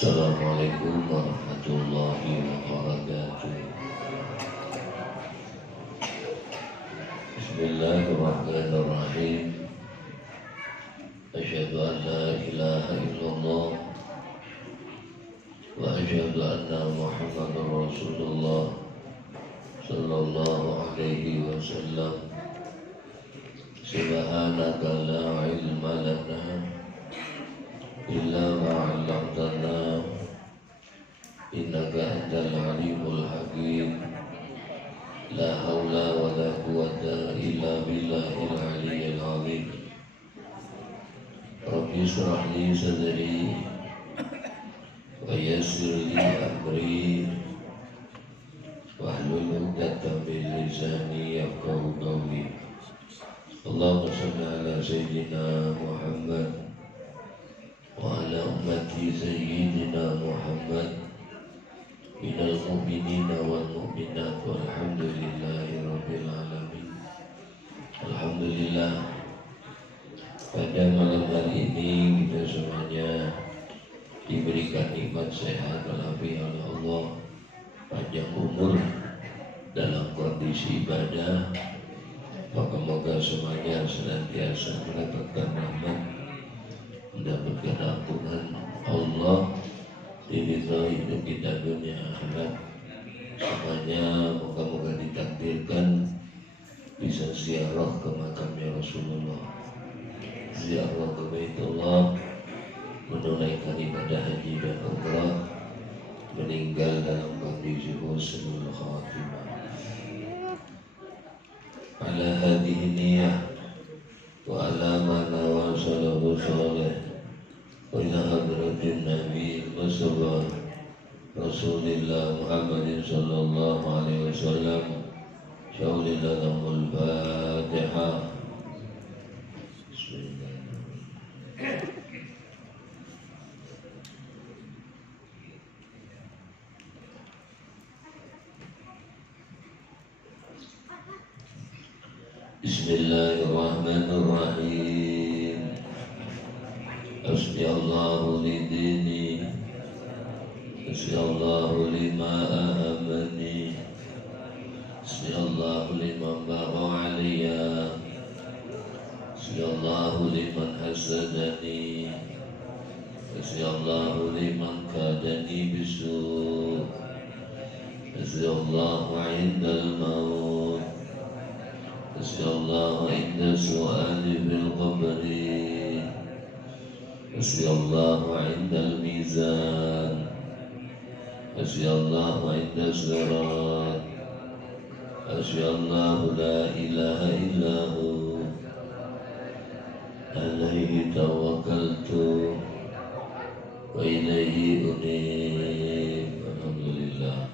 Assalamualaikum warahmatullahi wabarakatuh. Bismillahirrahmanirrahim. Asyhadu an la ilaha illallah wa asyhadu anna Muhammadar Rasulullah sallallahu alaihi wasallam. Subhanaka la ilma lana illa ma 'allamtana innaka antal alimul hakim. La haula wa la quwwata illa billahil aliyyil azim. Rabbi shrah li sadri wa yassir li amri wahlul 'uqdatam min lisani yafqahu qawli. Allahumma shalli ala sayyidina Muhammad wa ala ummati sayyidina Muhammad minal mu'minina wal mu'minat walhamdulillahi rabbil alamin. Alhamdulillah, pada malam hari ini kita semuanya diberikan nikmat sehat walafiat oleh Allah, panjang umur dalam kondisi ibadah. Moga-moga semuanya senantiasa mendapatkan rahmat, mendapatkan ampunan Allah, diridhoi hidup kita dunia akhirat. Semuanya moga-moga ditakdirkan bisa ziarah ke makamnya Rasulullah, ziarah ke Baitullah, menunaikan ibadah haji dan umrah, meninggal dalam kondisi husnul khatimah. Ala hadhihi niyah wa ala ma nawasalahu salih wa ila hadratin Nabi Mustafa Rasulillah Muhammadin sallallahu alaihi wasallam. Syaulilah namul Fatihah. Bismillahirrahmanirrahim. Hasbiyallahu lidini, hasbiyallahu lima ahamani, hasbiyallahu liman baqa aliyya, hasbiyallahu liman hasadani, hasbiyallahu liman kadani bisu, hasbiyallahu indal maut, hasbiyallahu inda su'ali bil qabri, hasbiyallahu indal mizan, hasbiyallahu inda sirat, hasbiyallahu la ilaha illahu alaihi tawakkaltu wa ilaihi unib. Alhamdulillah.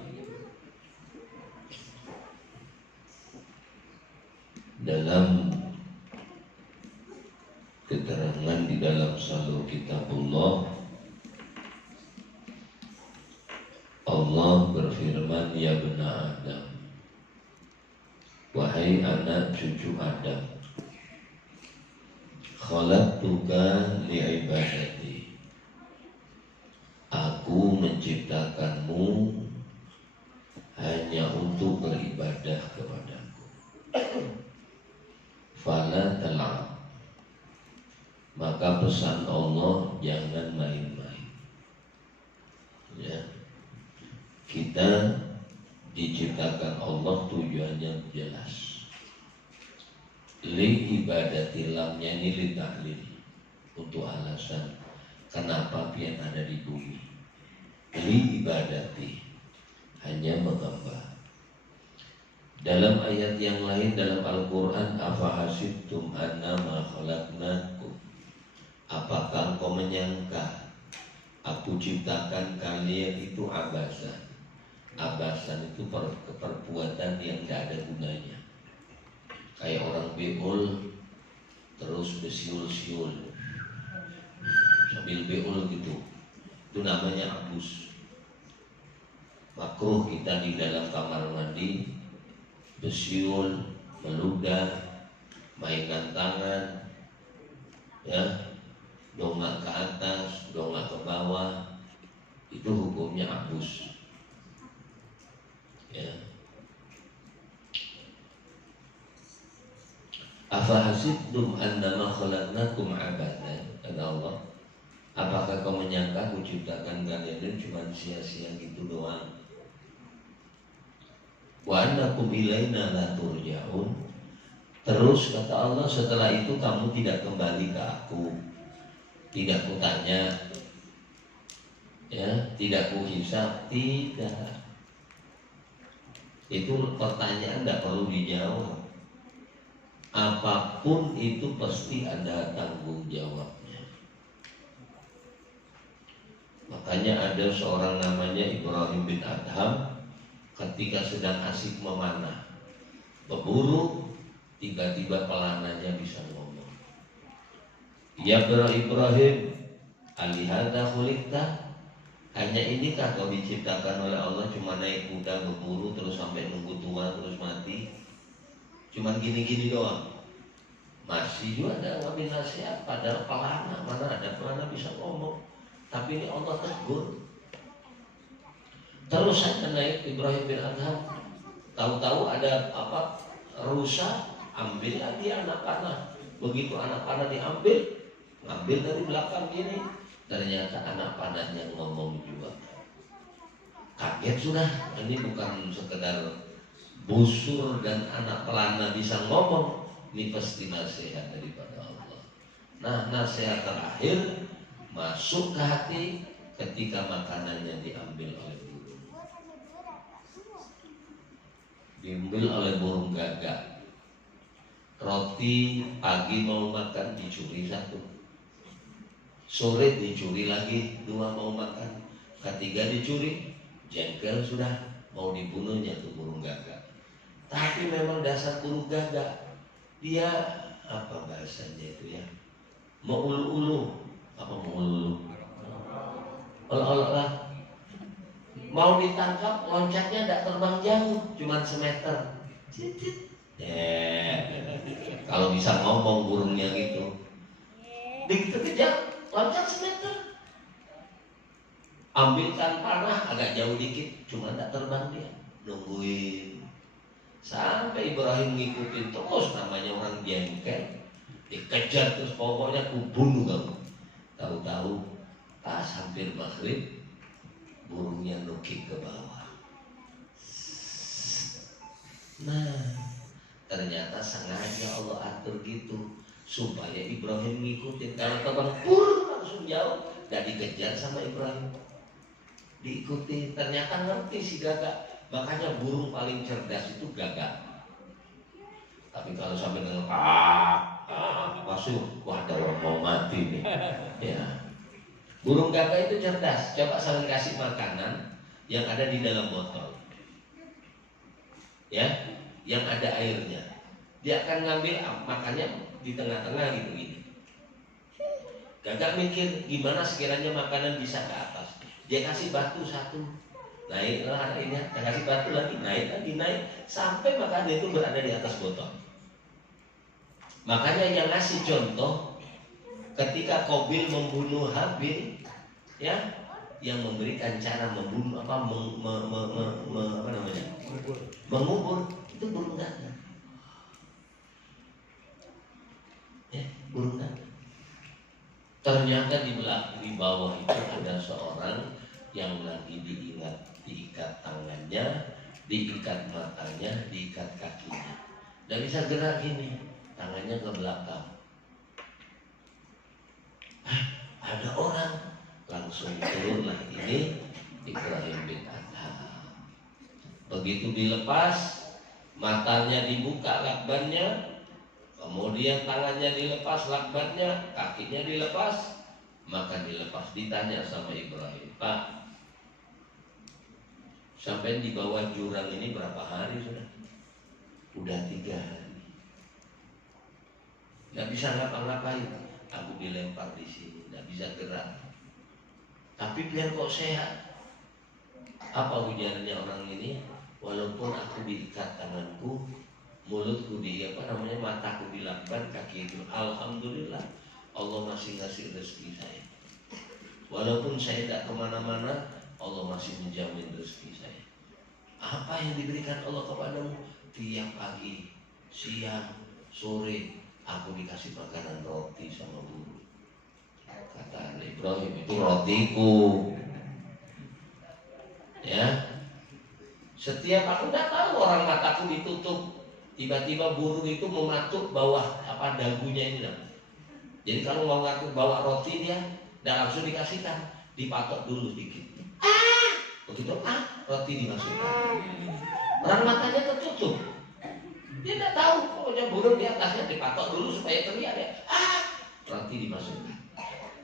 Dalam keterangan di dalam salur kitabullah, Allah berfirman, ya bena Adam, wahai anak cucu Adam, khalaqtuka li'ibadati, aku menciptakanmu hanya untuk beribadah kepadaku. Fala tal'ab, maka pesan Allah jangan main-main. Ya, kita diciptakan Allah tujuannya jelas. Li ibadati, lamnya ini li ta'lil, untuk alasan kenapa pian ada di bumi. Li ibadati, hanya mengembang. Dalam ayat yang lain dalam Al-Quran, afahasibtum annama khalaqnakum, apakah engkau menyangka aku ciptakan kalian itu abasan, Abasan itu perbuatan yang tidak ada gunanya. Kayak orang beol terus bersiul-siul sambil beol gitu, itu namanya abus. Makruh kita di dalam kamar mandi bersiul, meludah, mainan tangan, ya, dongak ke atas, dongak ke bawah, itu hukumnya abus. Ya. Afahasibtum annama khalaqnakum abathan, kata Allah. Apakah kau menyangka aku ciptakan kalian ini cuma sia-sia gitu doang? Wa annakum ilaina la turja'un. Terus kata Allah, setelah itu kamu tidak kembali ke aku, tidak kutanya, ya, tidak kuhisab, tidak. Itu pertanyaan tidak perlu dijawab. Apapun itu pasti ada tanggung jawabnya. Makanya ada seorang namanya Ibrahim bin Adham, ketika sedang asik memanah, berburu, tiba-tiba pelananya bisa ngomong. Ya Ibrahim, alihada khuliqta, hanya inikah kau diciptakan oleh Allah, cuma naik kuda berburu terus sampai nunggu tua terus mati? Cuman gini-gini doang. Masih juga ada ngambil nasihat, padahal pelana, mana ada pelana bisa ngomong. Tapi ini Allah tegur. Terus saya naik Ibrahim bin Adham, tahu-tahu ada apa, rusa, ambil lagi anak panah. Begitu anak panah diambil, ngambil dari belakang gini, ternyata anak panahnya ngomong juga. Kaget sudah, ini bukan sekedar busur dan anak pelana bisa ngomong, ini pasti nasihat daripada Allah. Nah, nasihat terakhir masuk ke hati ketika makanannya diambil oleh burung. Diambil oleh burung gagak. Roti pagi mau makan dicuri satu, sore dicuri lagi dua mau makan, ketiga dicuri, jengkel sudah mau dibunuhnya tuh burung gagak. Tapi memang dasar burung gagak, dia apa bahasanya itu ya, mau ulu-ulu, apa mau ulu-ulu, olo-olo lah. Mau ditangkap loncatnya tidak terbang jauh, cuman semeter. Kalau bisa ngomong burungnya gitu, begitu kejar loncat semeter. Ambilkan panah agak jauh dikit, cuma tidak terbang dia, nungguin sampai Ibrahim ngikutin terus, namanya orang jengkel, dikejar terus, pokoknya ku bunuh kamu. Tahu-tahu pas hampir maghrib, burungnya nukik ke bawah. Nah, ternyata sengaja Allah atur gitu supaya Ibrahim ngikutin. Kalau terbang langsung jauh, dan dikejar sama Ibrahim, diikuti. Ternyata ngerti si gagak. Makanya burung paling cerdas itu gagak. Tapi kalau sampai dengan masuk, wah ada orang mau mati nih. Ya. Burung gagak itu cerdas. Coba saling kasih makanan yang ada di dalam botol, ya, yang ada airnya. Dia akan ngambil makannya di tengah-tengah gitu gini. Gagak mikir gimana sekiranya makanan bisa ke atas. Dia kasih batu satu, naiklah airnya, kasih batu lagi, naik lagi, naik sampai makanan itu berada di atas botol. Makanya yang ngasih contoh ketika Qabil membunuh Habil, ya, yang memberikan cara membunuh apa, apa namanya, mengubur, itu burung gagak. Ya, burung gagak. Ternyata di bawah itu ada seorang yang lagi diikat tangannya, diikat matanya, diikat kakinya. Dan bisa gerak gini, tangannya ke belakang. Ada orang, langsung turunlah ini Ibrahim bin Adham. Begitu dilepas, matanya dibuka lakbannya, kemudian tangannya dilepas lakbannya, kakinya dilepas, maka dilepas. Ditanya sama Ibrahim, Pak, Sampai di bawah jurang ini berapa hari sudah? Udah 3 hari. Gak bisa ngapa-ngapain. Aku dilempar di sini, gak bisa gerak. Tapi biar kok sehat. Apa ujarnya orang ini? Walaupun aku diikat tanganku, mulutku mataku dilakban, kaki itu. Alhamdulillah, Allah masih ngasih rezeki saya. Walaupun saya tidak kemana-mana, Allah masih menjamin rezeki saya. Apa yang diberikan Allah kepadamu? Tiap pagi, siang, sore, aku dikasih makanan roti sama guru. Kata Ibrahim, itu rotiku. Ya, setiap aku tidak tahu, orang mataku ditutup, tiba-tiba burung itu mematuk bawah dagunya ini. Jadi kalau mau ngaku bawa roti dia tidak langsung dikasihkan, dipatok dulu dikit. Begitu roti dimasukkan. Orang matanya tertutup, dia tidak tahu, pokoknya burung di atasnya dipatok dulu supaya teriak ya. Roti dimasukkan,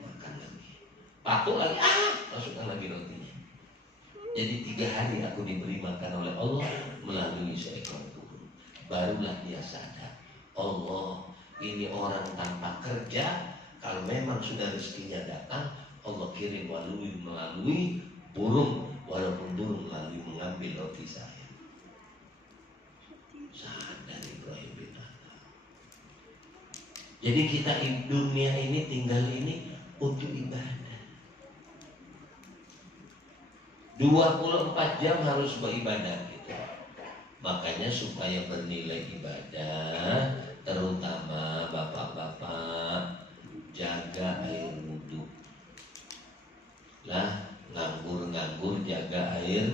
makan lagi, patok lagi, masukkan lagi rotinya. Jadi 3 hari aku diberi makan oleh Allah melalui seekor burung. Barulah dia sadar, Allah ini orang tanpa kerja. Kalau memang sudah rezekinya datang, Allah kirim melalui burung, walaupun burung melalui mengambil roti saya. Sadar Ibrahim bin Adham. Jadi kita di dunia ini tinggal ini untuk ibadah. 24 jam harus beribadah gitu. Makanya supaya bernilai ibadah, terutama bapak-bapak, jaga air wudhu. Lah, nganggur jaga air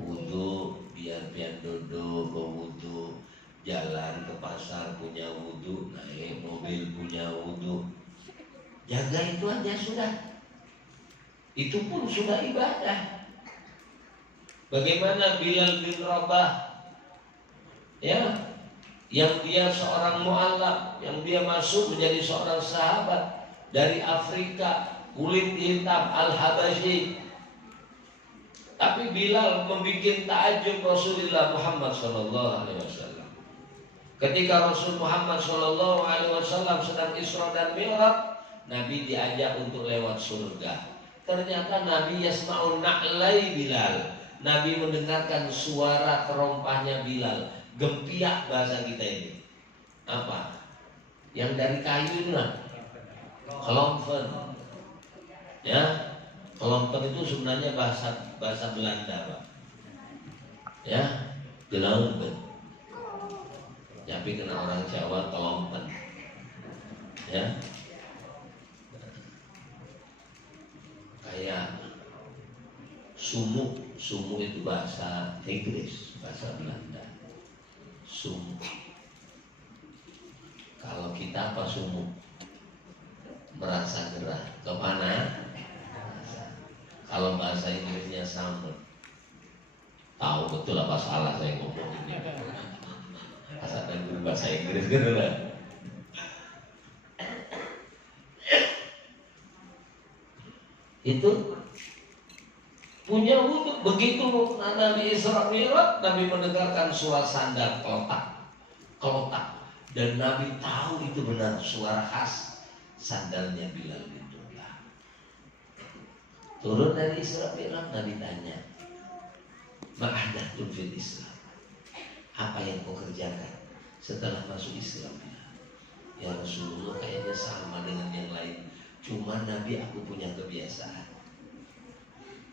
wudhu, biar duduk ke wudhu, jalan ke pasar punya wudhu, naik mobil punya wudhu. Jaga itu aja sudah. Itu pun sudah ibadah. Bagaimana Bilal bin Rabah, ya, yang dia seorang mu'allaf, yang dia masuk menjadi seorang sahabat dari Afrika, kulit hitam Al-Habasyi. Tapi Bilal membuat ta'ajub Rasulullah Muhammad SAW. Ketika Rasul Muhammad SAW sedang Isra dan Mi'raj, Nabi diajak untuk lewat surga. Ternyata Nabi yasma'un na'lai Bilal. Nabi mendengarkan suara terompahnya Bilal. Gempiak bahasa kita ini. Apa? Yang dari kayu itu lah. Kelompen. Ya, kelompen itu sebenarnya bahasa Belanda, Pak. Ya, gelompen. Tapi kena orang Jawa kelompen. Ya. Kayak sumuk itu bahasa Inggris, bahasa Belanda. Sumuk. Kalau kita apa sumuk? Merasa gerah. Kemana? Kalau bahasa Inggrisnya summer. Tahu betul apa salah saya ngomong ini. Asal dan bahasa Inggris gitu lah. Itu punya wudhu. Begitu Nabi Isra Mi'raj, Nabi mendengarkan suara sandal kelotak, dan Nabi tahu itu benar suara khas sandalnya Bilal bin Rabah. Turun dari Isra Mi'raj, Nabi tanya, ma'ahdathun fil Islam, apa yang kau kerjakan setelah masuk Islam? Ya Rasulullah, kayaknya sama dengan yang lain, cuma Nabi aku punya kebiasaan.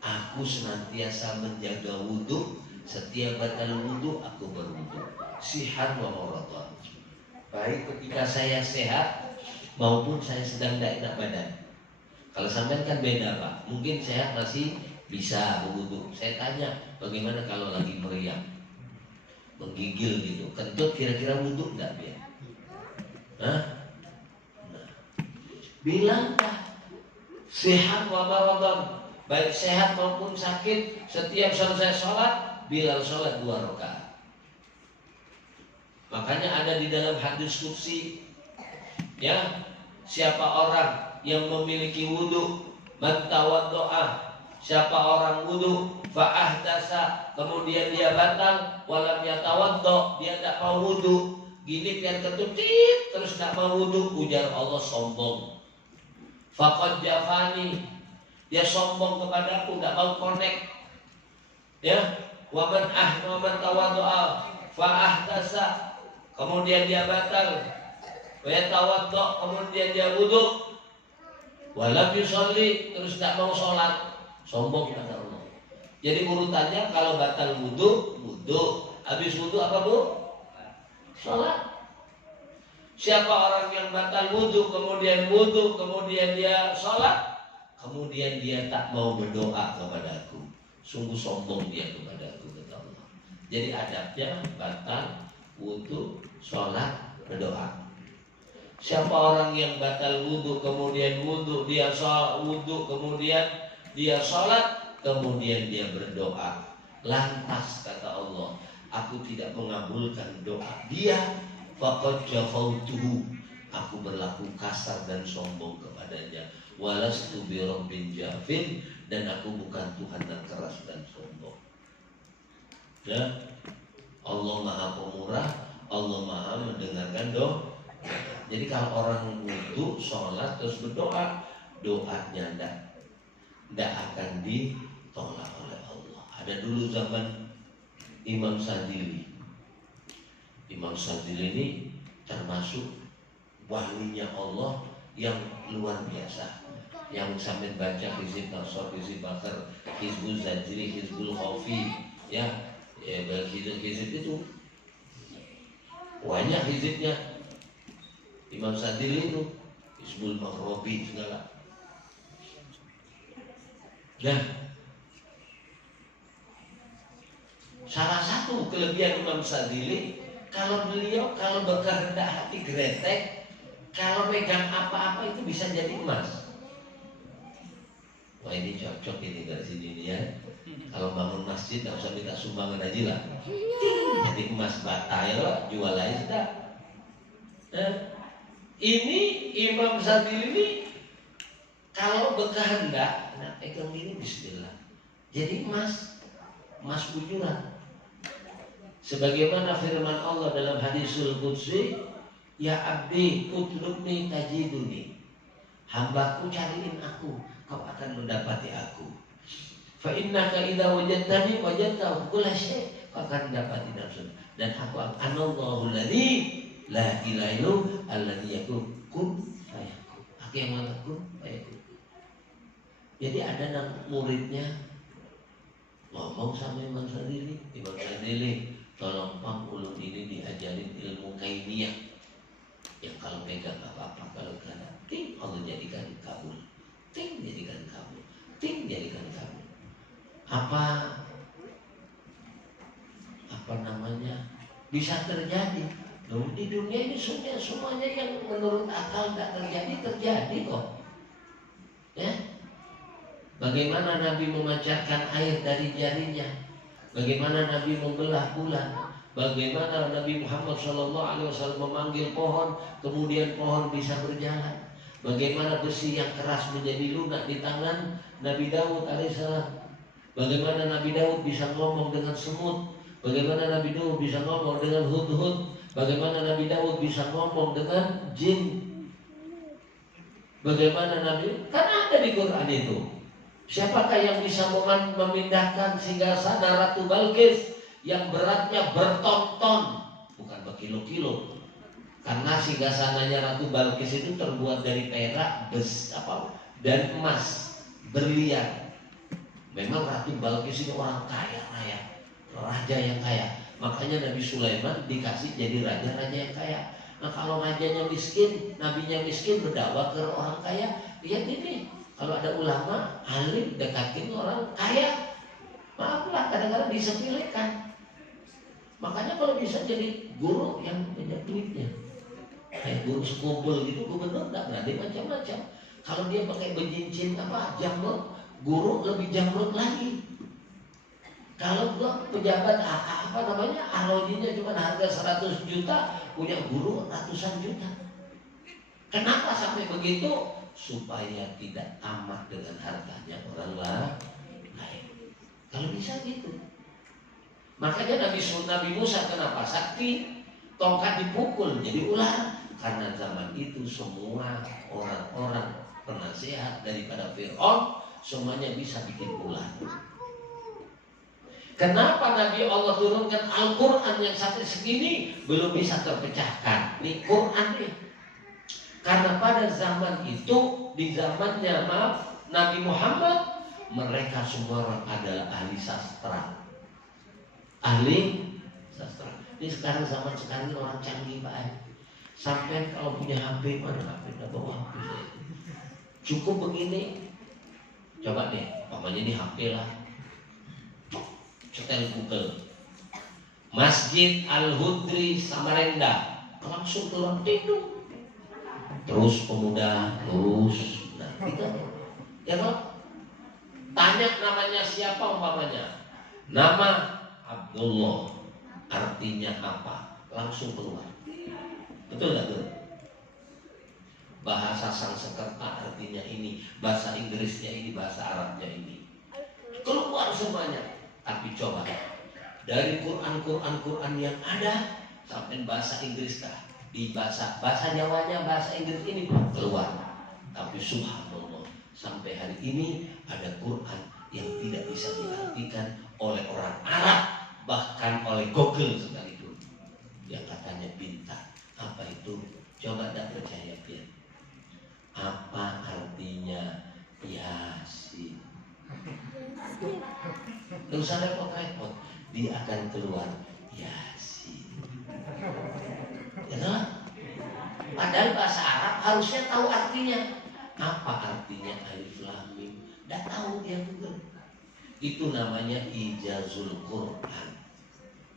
Aku senantiasa menjaga wudhu. Setiap batal wudhu aku berwudhu. Sihat wa mawratan. Baik ketika saya sehat maupun saya sedang tidak enak badan. Kalau sampean kan beda Pak. Mungkin sehat masih bisa berwudhu. Saya tanya, bagaimana kalau lagi meriang, menggigil gitu, kentut, kira-kira wudhu enggak dia? Hah? Nah. Bilang Pak, sihat wa mawratan. Baik sehat maupun sakit, setiap selesai sholat, Bilal sholat 2 rakaat. Makanya ada di dalam hadis qudsi, ya, siapa orang yang memiliki wudhu, man tawaddo'a, Siapa orang wudu fa'ahdasa, kemudian dia batal, walam yatawaddo, dia tidak mau wudu, gini biar ketutit terus tidak mau wudu, ujar Allah sombong. Faqad jafani, dia sombong kepadaku, tidak mau connect. Ya, waman tawaddo'a fa'ahdasa, kemudian dia batal, wa yatawaddo, kemudian dia wudu, walam yusolli, terus tidak mau sholat, sombong kata Allah. Jadi urutannya kalau batal wudu, habis wudu apa bu? Sholat. Siapa orang yang batal wudu, kemudian dia sholat, kemudian dia tak mau berdoa kepadaku, sungguh sombong dia kepadaku kata Allah. Jadi adabnya batal wudu, sholat, berdoa. Siapa orang yang batal wudu, kemudian dia sholat, kemudian dia berdoa, lantas kata Allah, aku tidak mengabulkan doa dia, faqad jafautuhu, aku berlaku kasar dan sombong kepadanya, walastu bi rabbin jafin, dan aku bukan Tuhan yang keras dan sombong. Ya, Allah Maha Pemurah, Allah Maha mendengarkan doa. Jadi kalau orang wudu, sholat terus berdoa, doanya tidak akan ditolak oleh Allah. Ada dulu zaman Imam Sadili. Imam Sadili ini termasuk walinya Allah yang luar biasa, yang sampai baca hizib Nasr, hizib Bakar, hizbul Zajri, hizbul Khawfi, ya hizib itu banyak hizibnya. Imam Sadili itu hizbul Maghribi segala. Nah, salah satu kelebihan Imam Sadili, kalau berkehendak hati gretek, kalau pegang apa-apa itu bisa jadi emas. Wah ini cocok ini dari sini nih ya. Kalau bangun masjid nggak usah minta sumbangan aja lah. Jadi emas bata ya, jual aja sudah. Nah, ini Imam Sadili ini kalau berkehendak, nah pegang ini bismillah, jadi emas bujuran. Sebagaimana firman Allah dalam hadisul qudsi, ya abdi utlubni tajiduni, hambaku cariin aku, kau akan mendapati aku. Fa innaka idza wajadtani wajadta kulla syai', kau akan mendapati nafsu. Dan aku anallahu alladzi la ilaha illallah alladzi yakun fayakun. Aku yang mengatakan fayakun. Jadi ada muridnya ngomong sama Imam Sadili, tolong Pak ulun ini diajarin ilmu kainiyah, yang kalau pegang apa-apa, kalau kena ting Allah jadikan kabul, ting jadikan kabul, ting jadikan kabul. Apa namanya bisa terjadi. Loh, di dunia ini semuanya yang menurut akal tidak terjadi kok. Ya. Bagaimana Nabi memancarkan air dari jarinya, bagaimana Nabi membelah bulan, bagaimana Nabi Muhammad SAW memanggil pohon, kemudian pohon bisa berjalan, bagaimana besi yang keras menjadi lunak di tangan Nabi Daud alaihissalam, bagaimana Nabi Daud bisa ngomong dengan semut, bagaimana Nabi Daud bisa ngomong dengan hudhud, bagaimana Nabi Daud bisa ngomong dengan jin, bagaimana Nabi, kan ada di Quran itu. Siapakah yang bisa memindahkan singgasana Ratu Balqis yang beratnya berton-ton, bukan berkilo-kilo? Karena singgasananya Ratu Balqis itu terbuat dari perak, dan emas, berlian. Memang Ratu Balqis itu orang kaya raya, raja yang kaya. Makanya Nabi Sulaiman dikasih jadi raja-raja yang kaya. Nah kalau rajanya miskin, nabinya miskin, berdakwah ke orang kaya, lihat ini. Kalau ada ulama, alim, dekatin orang kaya, maaflah kadang-kadang disepelekan. Makanya kalau bisa jadi guru yang banyak duitnya, kayak guru sekumpul gitu, gubernur tidak berani macam-macam. Kalau dia pakai bejincin jamrut, guru lebih jamrut lagi. Kalau gua pejabat arodinya cuma harga 100 juta, punya guru ratusan juta. Kenapa sampai begitu? Supaya tidak tamak dengan hartanya orang lain. bisa gitu. Makanya Nabi Musa kenapa sakti? Tongkat dipukul jadi ular. Karena zaman itu semua orang-orang penasehat daripada Fir'aun semuanya bisa bikin ular. Kenapa Nabi Allah turunkan Al-Quran yang sampai segini belum bisa terpecahkan? Ini Quran nih. Karena pada zaman itu, di zamannya Nabi Muhammad, mereka semua orang adalah ahli sastra. Ahli sastra. Ini sekarang zaman sekarang ini orang canggih Pak. Sampai kalau punya HP, mana HP, udah bawa HP. Cukup begini. Coba nih, umpamanya ini HP lah. Setel Google Masjid Al-Hudri Samarinda, langsung keluar tidur. Terus pemuda lurus. Nah itu ya kan? Tanya namanya siapa umpamanya, nama Abdullah, artinya apa, langsung keluar. Betul gak tuh? Bahasa Sanskerta artinya ini, bahasa Inggrisnya ini, bahasa Arabnya ini, keluar semuanya. Tapi coba dari Quran yang ada sampai bahasa Inggris kah? Di bahasa Jawanya, bahasa Inggris ini keluar. Tapi subhanallah, sampai hari ini ada Quran yang tidak bisa diartikan oleh orang Arab, bahkan oleh Google sekalipun, yang katanya pintar. Apa itu? Coba tak percaya dia. Apa artinya Yasin? Gak usah repot-repot, dia akan keluar Yasin. Ya kan? Padahal bahasa Arab harusnya tahu artinya. Apa artinya alif lam mim? Tidak tahu dia juga. Itu namanya ijazul Quran.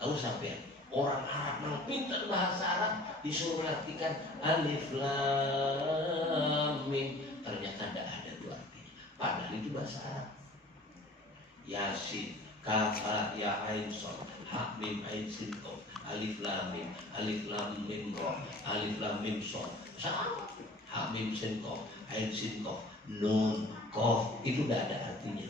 Tahu sampai orang Arab yang pintar bahasa Arab disuruh artikan alif lam mim, ternyata tidak ada itu artinya. Padahal itu bahasa Arab. Yasin, kaf ya ain sad, ha mim ain sin qaf, alif lam mim ra, alif lam mim sad. Sama. Ha mim sin qaf, ain sin qaf, nun qaf, itu tidak ada artinya.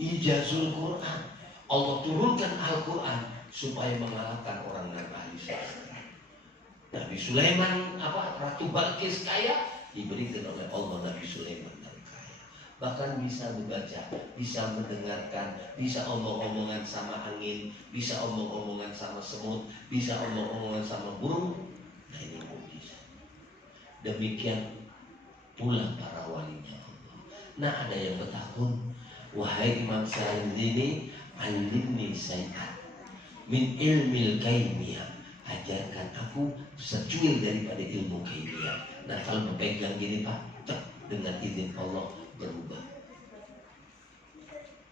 Ijazul Quran. Allah turunkan Al-Quran supaya mengalahkan orang yang ahli sastra. Nabi Sulaiman Ratu Balkis kaya, diberikan oleh Allah Nabi Sulaiman bahkan bisa membaca, bisa mendengarkan, bisa omong-omongan sama angin, bisa omong-omongan sama semut, bisa omong-omongan sama burung. Nah ini mukjizat. Demikian pula para walinya Allah. Nah ada yang bertakun, wahai Imam Syazili, alimni sayyi'at min ilmil kaimiyah, ajarkan aku secuil daripada ilmu kaimiyah. Nah kalau pegang gini Pak, dengan izin Allah berubah.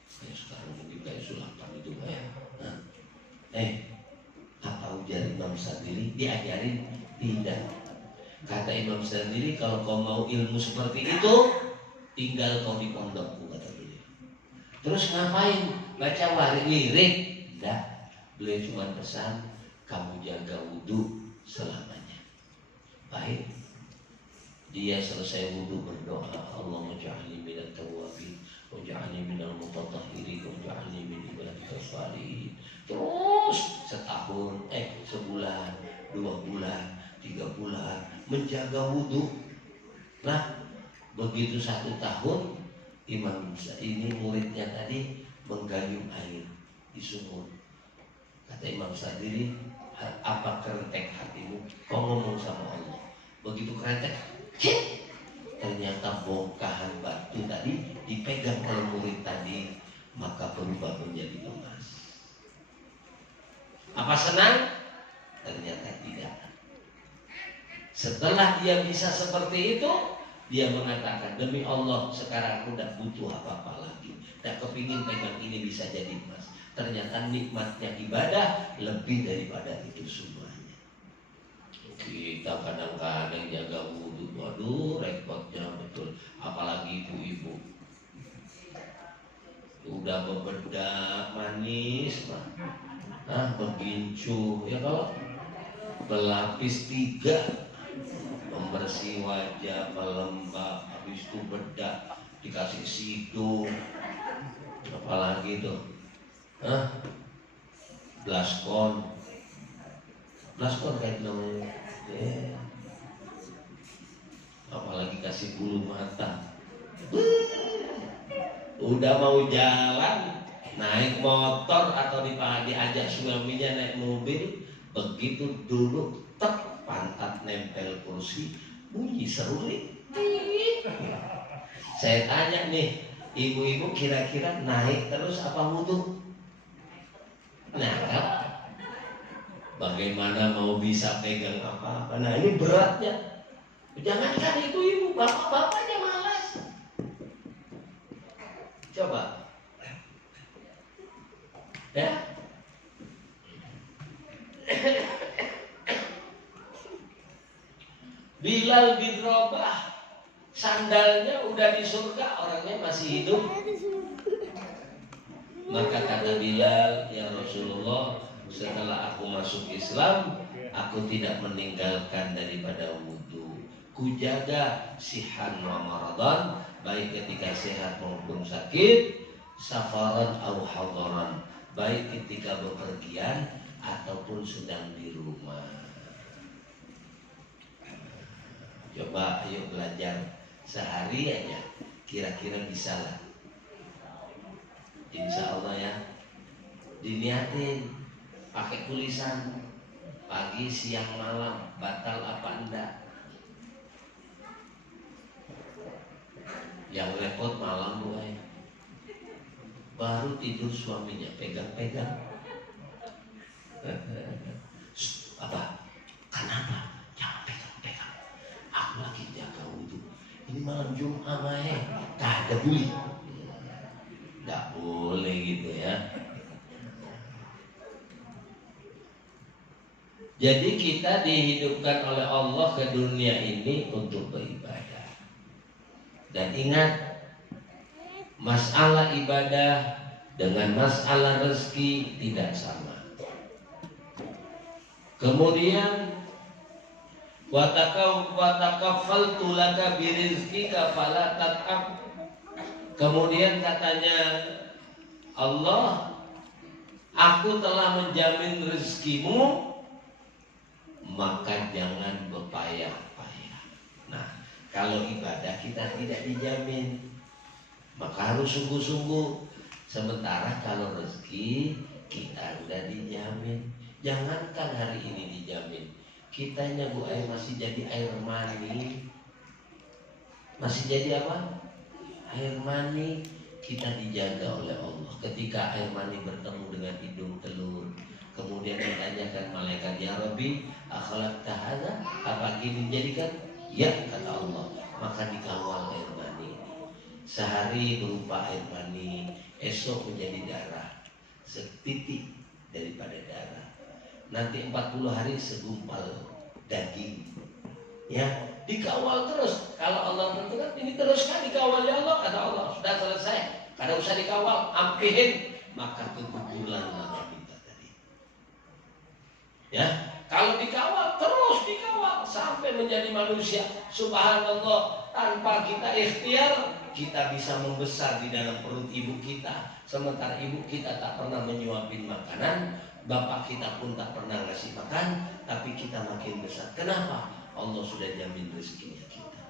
Kayak sekarang ini kayak sulatan itu kayak. Apa ujar Imam Syadzili? Diajarin? Tidak. Kata Imam Syadzili, kalau kau mau ilmu seperti itu, tinggal kau di pondokku, kata beliau. Terus ngapain? Baca lirik? Tidak. Beliau cuma pesan, kamu jaga wudhu selamanya. Baik. Dia selesai wudhu berdoa, Allahumma ja'alni minat tawabin, waj'alni minal mutatahhirin, waj'alni min ibadika shalihin. Terus setahun, sebulan, 2 bulan, 3 bulan menjaga wudhu. Nah, begitu 1 tahun, Imam ini muridnya tadi menggayung air di sumur. Kata Imam Syadzili, apa kerentek hatimu? Kau ngomong sama Allah. Begitu kerentek, ternyata bongkahan batu tadi dipegang oleh murid tadi, maka berubah menjadi emas. Apa senang? Ternyata tidak. Setelah dia bisa seperti itu, dia mengatakan, demi Allah sekarang aku tidak butuh apa-apa lagi, tidak kepingin pegang ini bisa jadi emas. Ternyata nikmatnya ibadah lebih daripada itu semuanya. Kita kadang-kadang jaga wudhu, waduh repotnya betul. Apalagi ibu-ibu udah bebedak manis bergincu, ya kalau berlapis 3, membersih wajah, melembab, habis itu bedak, dikasih sidung, apalagi apalagi tuh, blaskon kayak namanya, apalagi kasih bulu mata. Udah mau jalan naik motor atau diajak suaminya naik mobil, begitu duduk tek pantat nempel kursi, bunyi seruling. Saya tanya nih, ibu-ibu kira-kira naik terus apa wudhu? Nah kan, bagaimana mau bisa pegang apa-apa? Nah ini beratnya. Jangankan ibu-ibu, bapak-bapaknya malas. Coba, ya. Bilal bin Rabah, sandalnya udah di surga, orangnya masih hidup. Maka kata Bilal, ya Rasulullah, setelah aku masuk Islam, aku tidak meninggalkan daripada wudhu. Kujaga sihan wa maradan, baik ketika sehat maupun sakit, safaran au hadaran, baik ketika bepergian ataupun sedang di rumah. Coba ayo belajar sehari aja, kira-kira bisa lah. Insya Allah ya, diniatin pakai tulisan pagi, siang, malam, batal apa enggak. Yang repot malam boy, baru tidur suaminya pegang-pegang. Apa? Kenapa? Jangan pegang-pegang. Aku lagi jaga wudhu. Ini malam Jumat tak ada bully. Nggak boleh gitu ya. Jadi kita dihidupkan oleh Allah ke dunia ini untuk beribadah. Dan ingat, masalah ibadah dengan masalah rezeki tidak sama. Kemudian watakaffaltu laka birizqika fala tat'ab. Kemudian katanya Allah, aku telah menjamin rezekimu, maka jangan berpayah-payah. Nah, kalau ibadah kita tidak dijamin, maka harus sungguh-sungguh. Sementara kalau rezeki kita sudah dijamin. Jangankan hari ini dijamin, kitanya Bu Ai masih jadi air mani. Masih jadi apa? Air mani. Kita dijaga oleh Allah. Ketika air mani bertemu dengan hidung telur, kemudian ditanyakan malaikat, ya Rabbi, akhlaqta hadza? Apa ini dijadikan? Ya, kata Allah. Maka dikawal air mani. Sehari berupa air mani, esok menjadi darah, setitik daripada darah. Nanti 40 hari segumpal daging. Ya, dikawal terus. Kalau Allah tentukan ini teruskan dikawal ya Allah, kata Allah, sudah selesai. Kada usah dikawal, ampihin, maka keguguran Allah minta tadi. Ya, kalau dikawal terus dikawal sampai menjadi manusia. Subhanallah, tanpa kita ikhtiar, kita bisa membesar di dalam perut ibu kita. Sementara ibu kita tak pernah menyuapin makanan, bapak kita pun tak pernah ngasih makan, tapi kita makin besar. Kenapa? Allah sudah jamin rezekinya kita.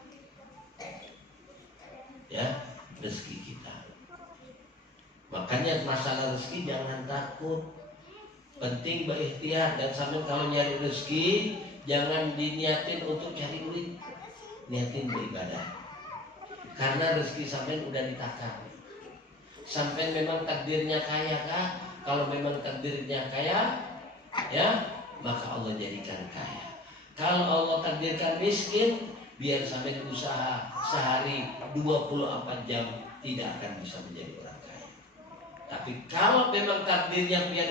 Ya, rezeki kita. Makanya masalah rezeki jangan takut. Penting berikhtiar. Dan sambil kalau nyari rezeki, jangan diniatin untuk cari duit, niatin beribadah. Karena rezeki sampai udah ditakar. Sampai memang takdirnya kaya kah? Kalau memang takdirnya kaya, ya, maka Allah jadikan kaya. Kalau Allah takdirkan miskin, biar sampai usaha sehari 24 jam tidak akan bisa menjadi orang kaya. Tapi kalau memang takdirnya pian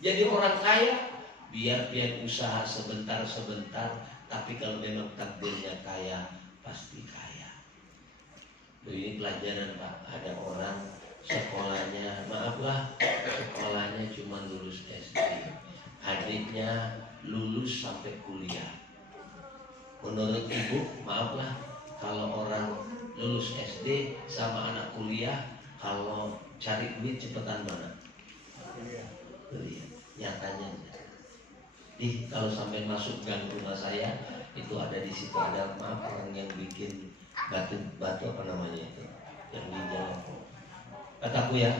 jadi orang kaya, biar usaha sebentar, tapi kalau memang takdirnya kaya, pasti kaya. Ini pelajaran Pak, ada orang sekolahnya, maaflah, sekolahnya cuma lulus SD, adiknya lulus sampai kuliah. Menurut ibu, maaflah, kalau orang lulus SD sama anak kuliah, Kalau cari duit cepetan mana? Nyatanya. Kalau sampai masuk gang rumah saya, itu ada di situ ada orang yang bikin batu apa namanya itu, yang di jalan. Kataku ya,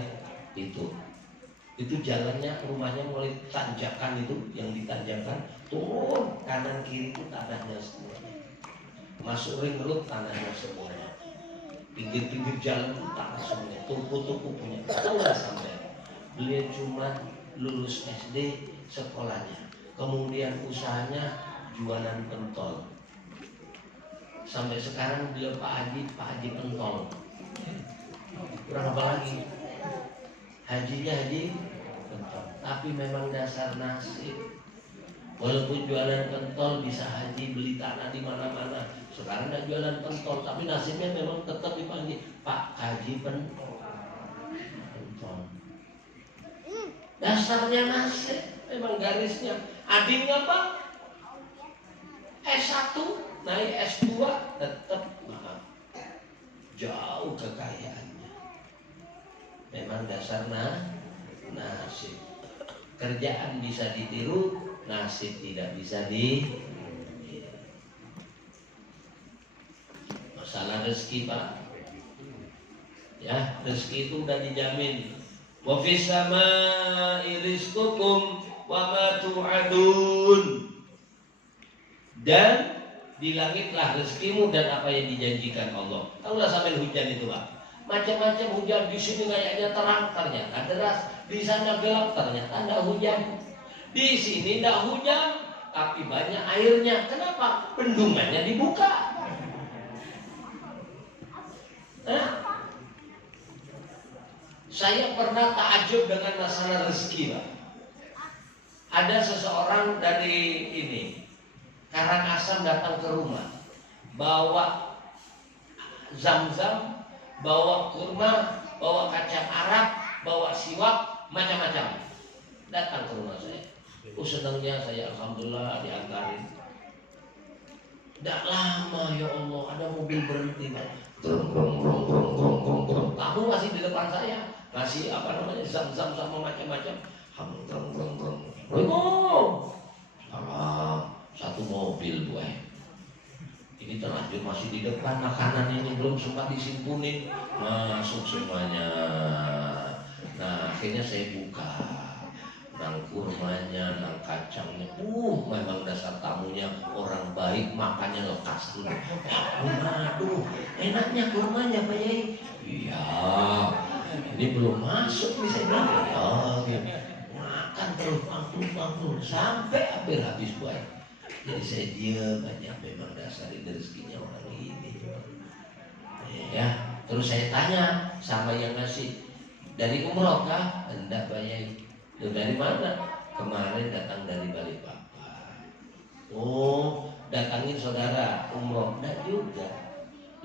itu jalannya rumahnya mulai tanjakan itu, yang ditanjakan turun kanan kiri itu tanahnya semuanya. Masuk ring road tanahnya semuanya. Pinggir-pinggir jalan itu tanah semuanya, toko-toko punya. Tahu nggak sampai beliau cuma lulus SD sekolahnya, kemudian usahanya jualan pentol. Sampai sekarang beliau Pak Haji pentol. Kurang apa lagi? Hajinya haji pentol. Tapi memang dasar nasib. Walaupun jualan pentol bisa haji, beli tanah di mana-mana. Sekarang nggak jualan pentol, tapi nasibnya memang tetap dipanggil Pak Haji pentol. Dasarnya nasib, memang garisnya. Adiknya Pak S1 naik S2 tetap jauh kekayaannya. Memang dasar nasib. Kerjaan bisa ditiru, nasib tidak bisa ditiru. Masalah rezeki Pak, ya rezeki itu udah dijamin. Wa fis samaa'i rizqukum wa ma tu'adun. Dan di langitlah rezekimu dan apa yang dijanjikan Allah. Tahulah sampai hujan itu Pak. Macam-macam hujan, di sini kayaknya terang ternyata deras, di sana gelap ternyata tidak hujan. Di sini tidak hujan, tapi banyak airnya. Kenapa? Bendungannya dibuka. Saya pernah takjub dengan masalah rezeki Pak. Ada seseorang dari Karangasem datang ke rumah, bawa zam-zam, bawa kurma, bawa kacang Arab, bawa siwak, macam-macam. Datang ke rumah saya. Senangnya saya, alhamdulillah diantarin. Tidak lama ya Allah, ada mobil berhenti Pak. Kamu masih di depan saya, masih zam-zam sama macam-macam. Salam. Satu mobil buah. Ini terlanjur masih di depan, makanan ini belum sempat disimpunin, masuk semuanya. Nah akhirnya saya buka, nang kurmanya, nang kacangnya. Memang dasar tamunya orang baik, makannya lekas dulu. Aduh, enaknya kurmanya Pak Yai. Iya, ini belum masuk nih saya bilang. Ya, makan terus pangtul sampai hampir habis buah. Jadi saya diam aja, memang dasar rezekinya orang ini. Ya, terus saya tanya sama yang ngasih, dari umroh kah? Enggak Pak Yai. Dari mana? Kemarin datang dari Balikpapan. Oh, datangin saudara umroh? Enggak juga.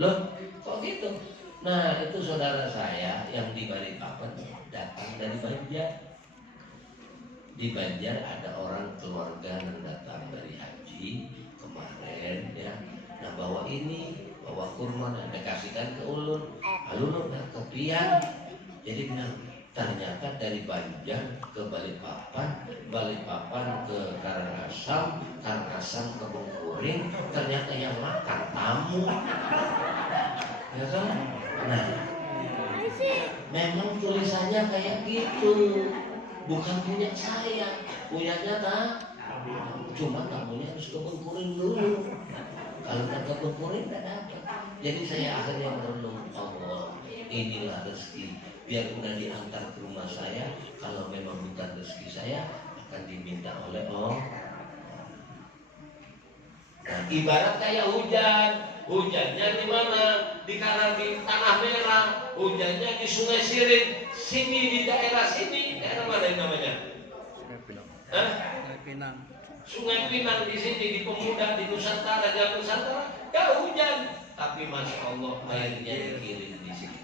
Loh, kok gitu? Nah, itu saudara saya yang di Balikpapan datang dari Banjar. Di Banjar ada orang keluarga yang datang dari haji kemarin ya. Nah bawa kurma, dan dikasihkan ke ulun. Ulun udah kepian. Jadi bilang, ternyata dari Banjar ke Balikpapan, Balikpapan ke Karangasem, Karangasem ke Bungkuring, ternyata yang makan tamu. Ya kan? Nah, memang tulisannya kayak gitu. Bukan punya saya, punyanya cuma tamunya harus ke Bungkuring dulu. Kalau nggak ke Bungkuring nggak dapat. Jadi saya akhirnya merenung, Allah, inilah rezeki. Biar udah diantar ke rumah saya, kalau memang bukan rezeki saya akan diminta oleh Allah. Nah, ibarat kayak hujan. Hujannya di mana? Di Tanah Merah. Hujannya di Sungai Siring. Sini di daerah sini. Daerah mana yang namanya? Sungai Pinang. Sungai Pinang di sini, di Pemuda, di Nusantara, Jalan Nusantara. Gak hujan. Tapi Masya Allah airnya dikirim di sini.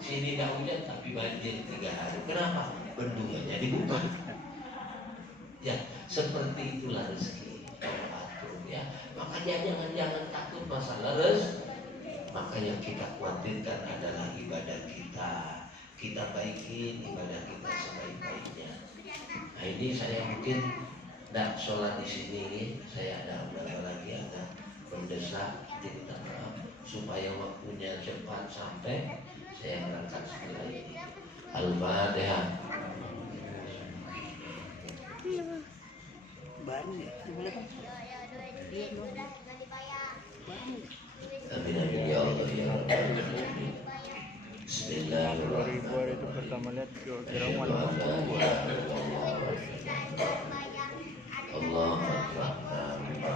Sini gak hujan tapi banjir 3 hari. Kenapa? Bendungannya dibuka. Ya, seperti itulah rezeki. Ya, makanya jangan takut masalah rezeki. Maka yang kita khawatirkan adalah ibadah kita. kita baikin ibadah kita sebaik-baiknya. Nah ini saya mungkin tidak sholat di sini, saya ada undang lagi agak mendesak, minta maaf supaya waktunya cepat sampai, saya berangkat setelah ini. Al-Fatihah. Baru ya, boleh kan? Amin amin ya Allah ya Rabbal. Bismillahirrahmanirrahim. 2000 itu pertama lihat kira-kira Asyhadu an la ilaha illallah wa asyhadu Allahumma arhamna bima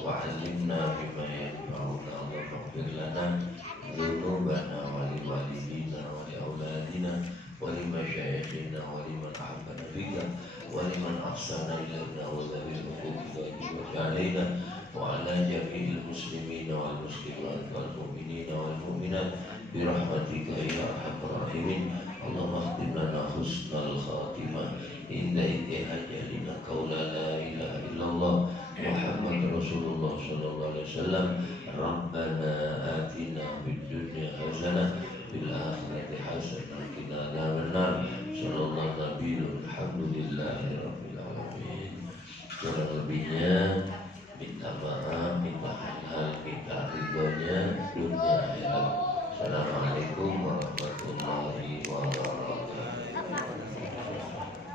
wa 'allimna bima yanfa'una Allahumma ighfir lana dzunubana wa li walidina wa li auladina wa li masyayikhina wa liman ahabbana fillah wa liman ahsana ilaina wa dzawil huquqi wa alaina wa ala jami'il muslimina wal muslimat wal mu'minina wal mu'minat bi rahmatika ya arhamar rahimin. Allahumma khtim lana husnal khatimah inda intihai ajalina qaula la ilaha illallah Muhammad Rasulullah sallallahu alaihi wasallam. Rabbana atina fid dunya hasanah fil akhirati hasanah wa qina adzabannar. Sallallahu nabiyil alhamdulillahi rabbil alamin. Kurang lebihnya minta maaf, minta halal, minta ridhonya dunia akhirat. Assalamualaikum warahmatullahi wabarakatuh.